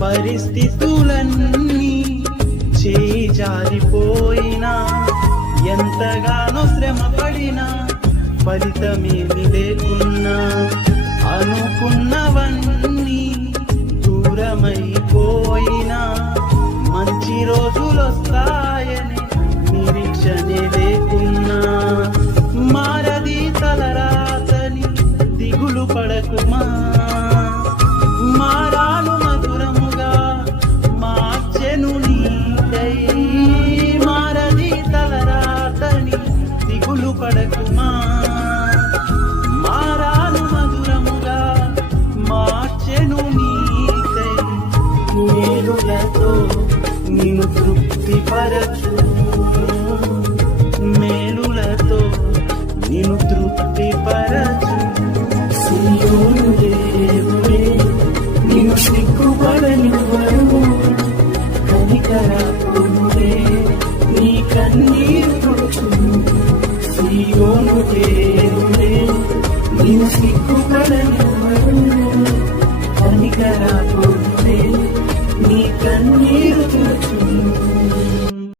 పరిస్థితులన్నీ చేజారిపోయినా ఎంతగానో శ్రమ పడినా ఫలితమేమి లేకున్నా అనుకున్నవన్నీ దూరమైపోయినా మంచి రోజులొస్తాయని నిరీక్షనే లేకున్నా మారది తలరాతని దిగులు పడకుమా మారాను మధురముగా మార్చెను నీకై మారది తలరాతని దిగులు పడకుమా మారాను మధురముగా మార్చెను నీకై మేలులతో నిన్ను తృప్తిపరచు మేలులతో నిన్ను తృప్తిపరచు సియోను దేవుడే నిన్ను సిగ్గుపడనివ్వడు కనికరపుడే నీ కన్నీరు తుడుచును సియోను దేవుడే నిన్ను సిగ్గుపడనివ్వడు కనికరపుడే